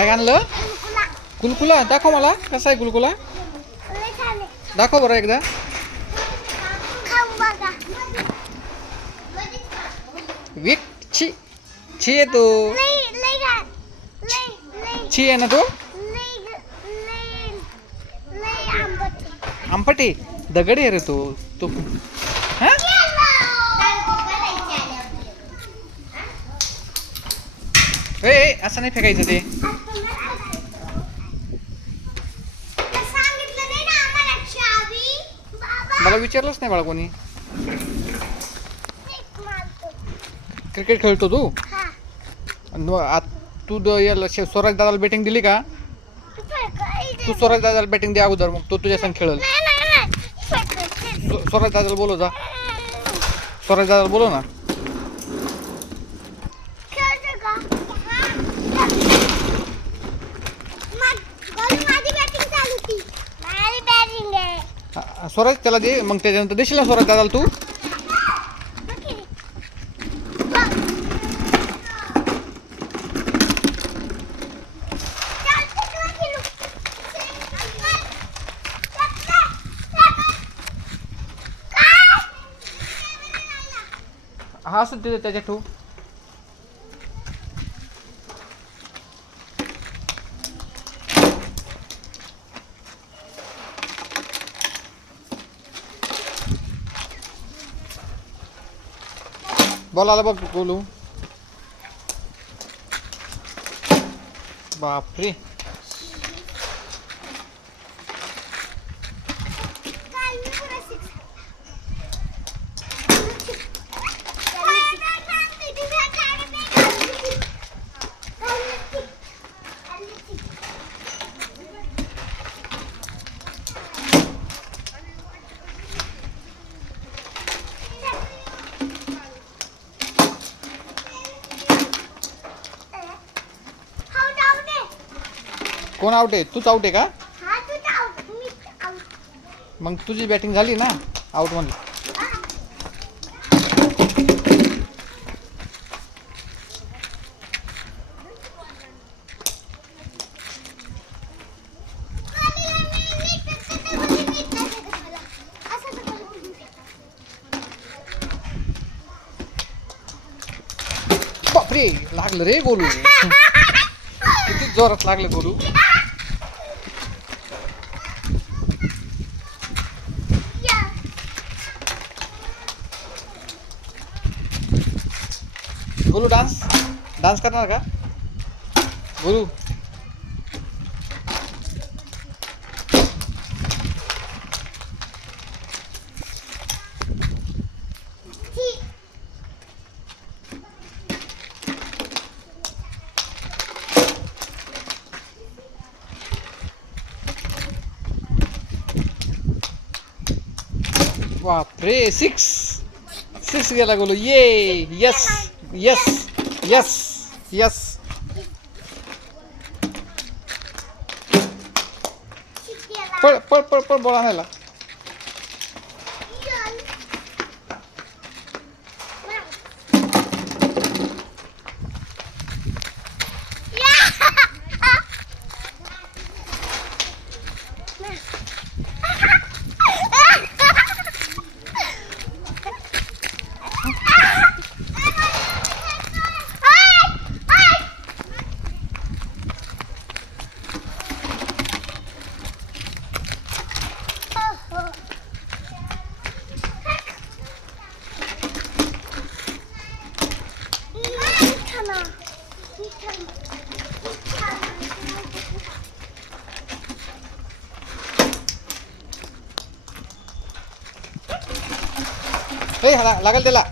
काय आणलं? गुलगुला दाखव मला. कसा आहे गुलगुला? दाखव बरं एकदा. विक ची ची आहे तो. ची आहे ना तो. आंबटे दगडी आहे रे तो. तो हा ए असं नाही फेकायचं ते. मला विचारलंच नाही बाळा कोणी. क्रिकेट खेळतो तू? तू याला स्वराज दादाला बॅटिंग दिली का? तू स्वराज दादाला बॅटिंग दे अगोदर, मग तो तुझ्या संग खेळल. स्वराज दादाला बोलव जा. स्वराज दादाला बोलव ना. स्वराज त्याला दे, मग त्याच्यानंतर देशील ना स्वराज दादाला तू. हा असं ते त्याच्या ठेवू. बोलायला बघ बोलू. बापरे कोण आउट आहे? तूच आउट आहे का? मग तुझी बॅटिंग झाली ना आउट मध्ये. बापरे लागलं रे गोलू. किती जोरात लागलं गोलू. गोलू डान्स डान्स करणार का गोलू? बापरे सिक्स सिक्स गेला गोलू. ये यस यस यस यस. पळ पळ पळ पळ बॉल आणायला. लागेल त्याला.